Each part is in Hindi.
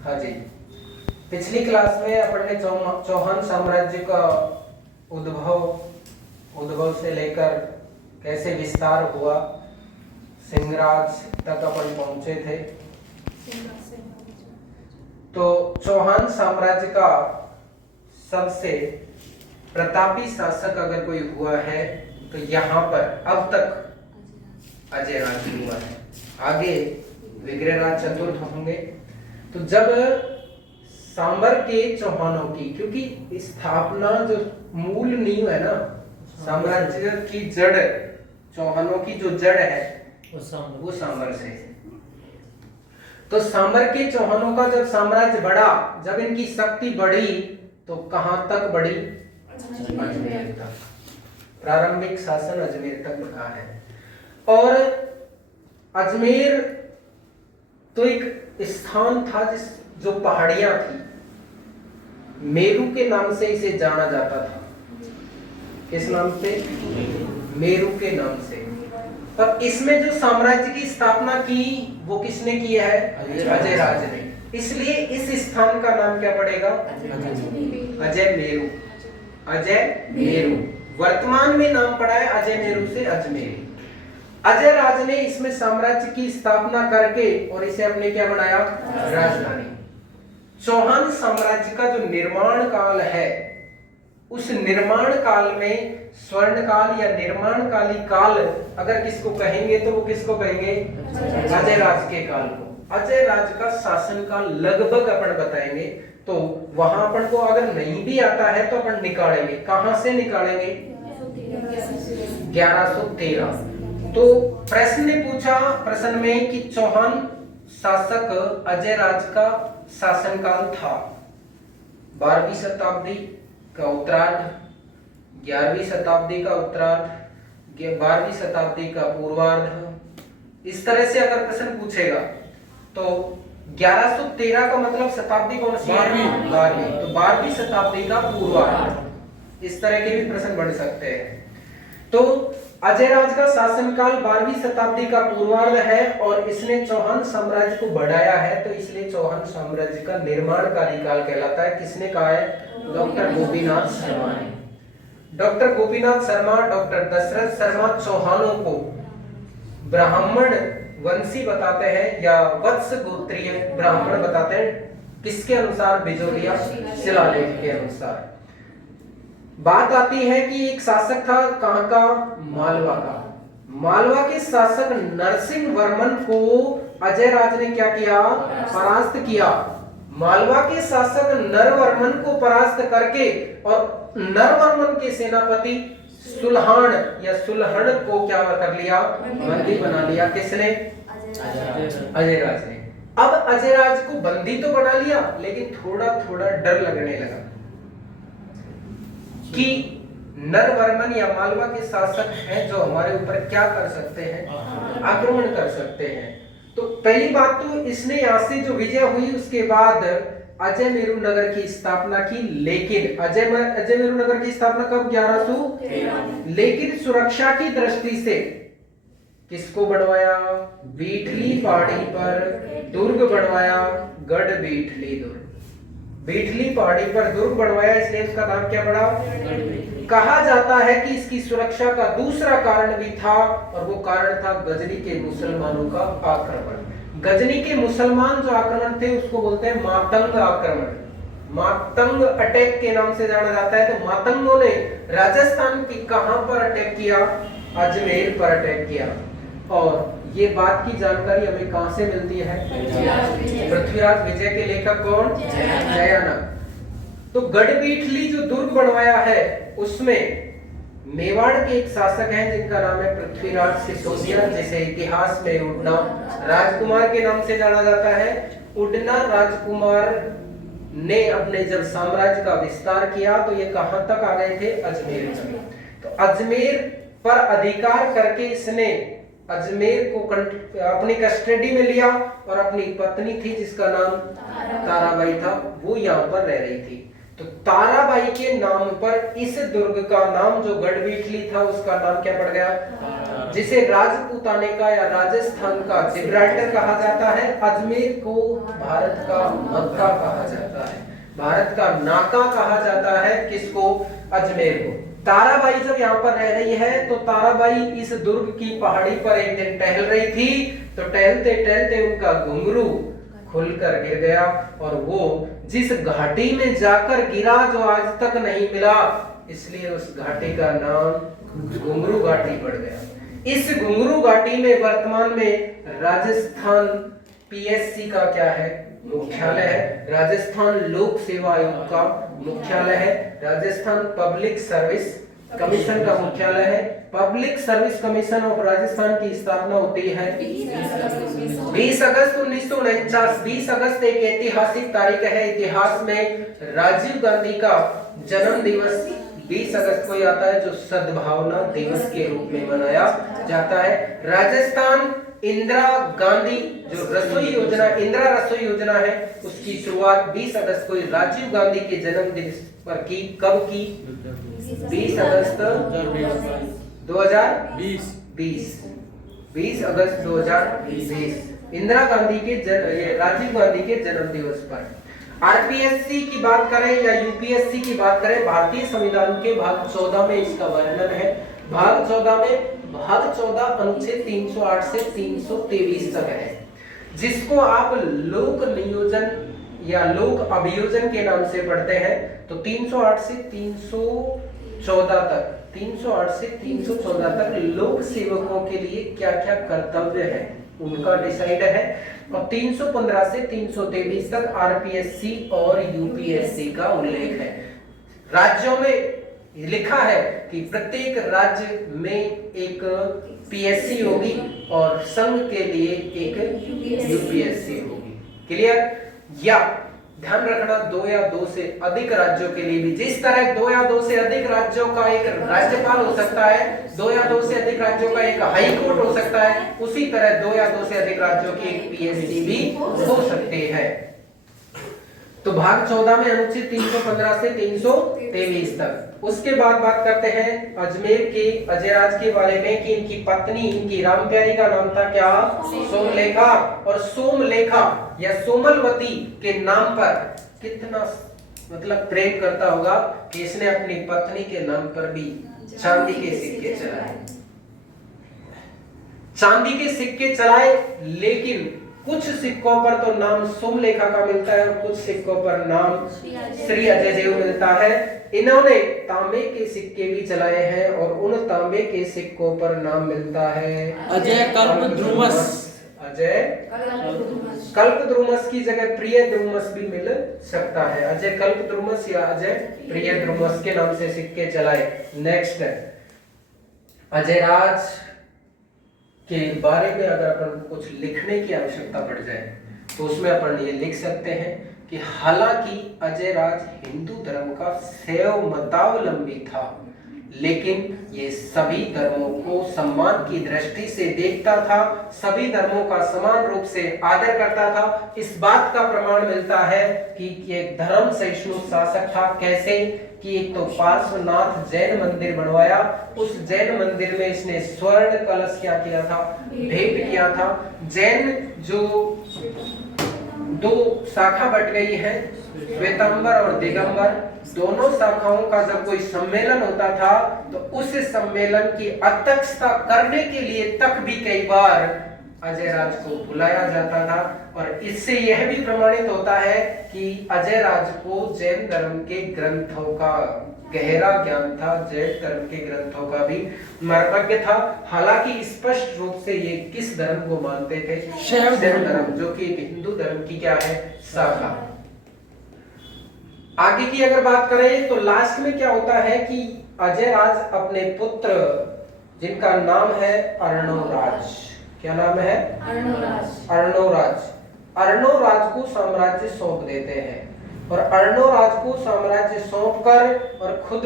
हाँ जी, पिछली क्लास में अपन ने चौहान साम्राज्य का उद्भव से लेकर कैसे विस्तार हुआ सिंहराज तक अपन पहुंचे थे। तो चौहान साम्राज्य का सबसे प्रतापी शासक अगर कोई हुआ है तो यहाँ पर अब तक अजय राज हुआ है। आगे विग्रहराज चतुर्थ होंगे। तो जब सांबर के चौहानों की, क्योंकि स्थापना जो मूल नींव है ना, साम्राज्य की जड़, चौहानों की जो जड़ है वो सांबर से। तो सांबर के चौहानों का जब साम्राज्य बढ़ा, जब इनकी शक्ति बढ़ी तो कहां तक बढ़ी? अजमेर तक। प्रारंभिक शासन अजमेर तक रहा है। और अजमेर तो एक स्थान था जो पहाड़ियां थी, मेरू के नाम से इसे जाना जाता था। किस नाम से? मेरू के नाम से। और इसमें जो साम्राज्य की स्थापना की वो किसने किया है? अजय राज ने। इसलिए इस स्थान का नाम क्या पड़ेगा? अजय मेरू। अजय मेरू वर्तमान में नाम पड़ा है अजय मेरू से अजमेर। अजय राज ने इसमें साम्राज्य की स्थापना करके और इसे अपने क्या बनाया? राजधानी। चौहान साम्राज्य का जो निर्माण काल है, उस निर्माण काल में स्वर्ण काल या निर्माण काली काल अगर किसको कहेंगे तो वो किसको कहेंगे? अजय राज के काल को। अजय राज का शासन काल लगभग अपन बताएंगे। तो वहां अपन को अगर नहीं भी आता है तो अपन निकालेंगे। कहां से निकालेंगे? 1113। तो प्रश्न ने पूछा प्रश्न में कि चौहान शासक अजय राज का शासनकाल था 12वीं शताब्दी का उत्तरार्ध, 11वीं शताब्दी का उत्तरार्ध, 12वीं शताब्दी का पूर्वार्ध। इस तरह से अगर प्रश्न पूछेगा तो 1113 का मतलब शताब्दी कौन सी है? 12वीं। तो 12वीं शताब्दी का पूर्वार्ध। इस तरह के भी प्रश्न बन सकते हैं। तो अजय राज का शासनकाल 12वीं शताब्दी का पूर्वार्ध है और इसने चौहान साम्राज्य को बढ़ाया है, तो इसलिए चौहान साम्राज्य का निर्माणकारी काल कहलाता है। किसने कहा है? डॉक्टर गोपीनाथ शर्मा ने। डॉक्टर गोपीनाथ शर्मा, डॉक्टर दशरथ शर्मा चौहानों को ब्राह्मण वंशी बताते हैं या वत्स गोत्रीय ब्राह्मण बताते हैं। किसके अनुसार? बिजोरिया शिलालेख के अनुसार। बात आती है कि एक शासक था कहां का? मालवा का। मालवा के शासक नरसिंह वर्मन को अजय राज ने क्या किया? परास्त किया। मालवा के शासक नरवर्मन को परास्त करके और नरवर्मन के सेनापति सुल्हान या सुलहन को क्या कर लिया? बंदी बना लिया। किसने? अजय राज ने। अब अजय राज को बंदी तो बना लिया, लेकिन थोड़ा थोड़ा डर लगने लगा कि नरवर्मन या मालवा के शासक हैं जो हमारे ऊपर क्या कर सकते हैं? आक्रमण कर सकते हैं। तो पहली बात तो इसने यहाँ से जो विजय हुई उसके बाद अजय मेरू नगर की स्थापना की। लेकिन अजय मेरू नगर की स्थापना कब? 1113। लेकिन सुरक्षा की दृष्टि से किसको बनवाया? बीठली पहाड़ी पर दुर्ग बनवाया, गढ़ बीठली दुर्ग। बीठली पहाड़ी पर दुर्ग बनवाया, इसलिए उसका नाम क्या पड़ा? कहा जाता है कि इसकी सुरक्षा का दूसरा कारण भी था और वो कारण था गजनी के मुसलमानों का आक्रमण। गजनी के मुसलमान जो आक्रमण थे उसको बोलते हैं मातंग आक्रमण। मातंग अटैक के नाम से जाना जाता है। तो मातंगों ने राजस्थान की कहां पर अटैक किया? अजमेर पर अटैक किया। और ये बात की जानकारी हमें कहां से मिलती है? पृथ्वीराज विजय के लेखक कौन? जयानक। तो गढ़बीठली जो दुर्ग बनवाया है उसमें मेवाड़ के एक शासक हैं जिनका नाम है पृथ्वीराज सिसोदिया, जिसे इतिहास में उड़ना राजकुमार के नाम से जाना जाता है। उड़ना राजकुमार ने अपने जब साम्राज्य का विस्तार किया तो ये कहां तक आ गए थे? अजमेर तक। तो अजमेर पर अधिकार करके इसने अजमेर को अपनी कस्टडी में लिया और अपनी पत्नी थी जिसका नाम ताराबाई था, वो यहाँ पर रह रही थी। तो ताराबाई के नाम पर इस दुर्ग का नाम जो गढ़बीठली था उसका नाम क्या पड़ गया? जिसे राजपूताने का या राजस्थान का जिब्राल्टर कहा जाता है। अजमेर को भारत का मक्का कहा जाता है, भारत का नाका कहा जाता है। किसको? अजमेर को। ताराबाई जब यहाँ पर रह रही है तो ताराबाई इस दुर्ग की पहाड़ी पर एक दिन टहल रही थी, तो टहलते टहलते उनका घुंघरू खुलकर गिर गया और वो जिस घाटी में जाकर गिरा जो आज तक नहीं मिला, इसलिए उस घाटी का नाम घुंघरू घाटी पड़ गया। इस घुंघरू घाटी में वर्तमान में राजस्थान पीएससी का क्या है? मुख्यालय है। राजस्थान लोक सेवा आयोग का मुख्यालय है। राजस्थान पब्लिक सर्विस कमीशन का मुख्यालय है। Public service commission of Rajasthan की स्थापना होती है 20 अगस्त 1949। 20 अगस्त एक ऐतिहासिक तारीख है। इतिहास में राजीव गांधी का जन्म दिवस 20 अगस्त को आता है, जो सद्भावना दिवस के रूप में मनाया जाता है। राजस्थान इंदिरा गांधी जो रसोई योजना, इंदिरा रसोई योजना है, उसकी शुरुआत 20 अगस्त को राजीव गांधी के जन्म दिवस पर की। कब की? 20 अगस्त 2020। 20 अगस्त 2020 इंदिरा गांधी के राजीव गांधी के जन्म दिवस पर। आरपीएससी की बात करें या यूपीएससी की बात करें, भारतीय संविधान के भाग 14 में इसका वर्णन है। भाग 14 अनुच्छेद 308 से 323 तक है, जिसको आप लोक नियोजन या लोक अभियोजन के नाम से पढ़ते हैं। तो 308 से 314 तक 308 से 314 तक लोक सेवकों के लिए क्या क्या कर्तव्य है उनका डिसाइड है, और 315 से 323 तक आरपीएससी और यूपीएससी का उल्लेख है। राज्यों में लिखा है कि प्रत्येक राज्य में एक पीएससी होगी और संघ के लिए एक यूपीएससी होगी। क्लियर? या ध्यान रखना, 2 या 2 से अधिक राज्यों के लिए भी, जिस तरह 2 या 2 से अधिक राज्यों का एक राज्यपाल हो सकता है, 2 या 2 से अधिक राज्यों का एक हाई कोर्ट हो सकता है, उसी तरह 2 या 2 से अधिक राज्यों की एक पीएससी भी हो सकती है। तो भाग 14 में अनुच्छेद 315 से 323 तक। उसके बाद बात करते हैं अजमेर के अजयराज के बारे में कि इनकी पत्नी, इनकी रामप्यारी का नाम था क्या? सोमलेखा। और सोमलेखा या सोमलवती के नाम पर कितना मतलब प्रेम करता होगा कि इसने अपनी पत्नी के नाम पर भी चांदी के सिक्के चलाए। चांदी के सिक्के चलाए, लेकिन कुछ सिक्कों पर तो नाम सोमलेखा का मिलता है और कुछ सिक्कों पर नाम श्री अजय देव मिलता है। इन्होंने तांबे के सिक्के भी चलाए हैं और उन तांबे के सिक्कों पर नाम मिलता है अजय कल्पद्रुमस। अजय कल्पद्रुमस की जगह प्रियद्रुमस भी मिल सकता है। अजय कल्पद्रुमस या अजय प्रियद्रुमस के नाम से सिक्के चलाए। नेक्स्ट है अजयराज के बारे में अगर अपन को कुछ लिखने की आवश्यकता पड़ जाए तो उसमें अपन ये लिख सकते हैं कि हालांकि अजयराज हिंदू धर्म का शैव मतावलंबी था, लेकिन ये सभी धर्मों को सम्मान की दृष्टि से देखता था, सभी धर्मों का समान रूप से आदर करता था। इस बात का प्रमाण मिलता है कि ये धर्म सहिष्णु शासक था। कैसे? कि एक तो पार्श्वनाथ जैन मंदिर बनवाया, उस जैन मंदिर में इसने स्वर्ण कलश क्या किया था? भेंट किया था। जैन जो 2 शाखा बट गई है, श्वेतांबर और दिगंबर, दोनों शाखाओं का जब कोई सम्मेलन होता था तो उस सम्मेलन की अध्यक्षता करने के लिए तक भी कई बार अजयराज को बुलाया जाता था। और इससे यह भी प्रमाणित होता है कि अजयराज को जैन धर्म के ग्रंथों का गहरा ज्ञान था, जैन धर्म के ग्रंथों का भी मर्मज्ञ था। हालांकि स्पष्ट रूप से ये किस धर्म को मानते थे? शैव धर्म, जो कि हिंदू धर्म की क्या है? शाखा। आगे की अगर बात करें तो लास्ट में क्या होता है कि अजयराज अपने पुत्र, जिनका नाम है अर्णोराज, क्या नाम है? अर्णोराज को साम्राज्य सौंप देते हैं और अर्णोराज को साम्राज्य सौंपकर और खुद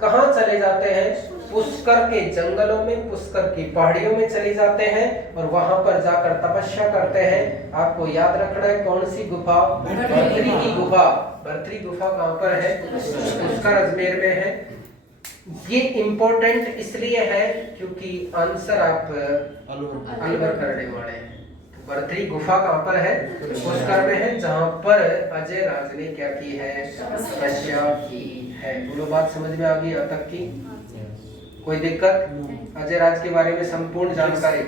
कहां चले जाते हैं? पुष्कर के जंगलों में, पुष्कर की पहाड़ियों में चले जाते हैं और वहां पर जाकर तपस्या करते हैं। आपको याद रखना है कौन सी गुफा? भर्तरी की गुफा। भर्तरी गुफा कहां पर है? पुष्कर अजमेर में है। ये इम्पोर्टेंट इसलिए है क्योंकि आंसर आप अलवर करने वाले हैं। तो बर्त्री गुफा कहाँ पर है? पुष्कर में है, जहाँ पर अजय राज ने क्या की है? तपस्या की है। बोलो, बात समझ में आ गई अब तक की? कोई दिक्कत? अजय राज के बारे में संपूर्ण जानकारी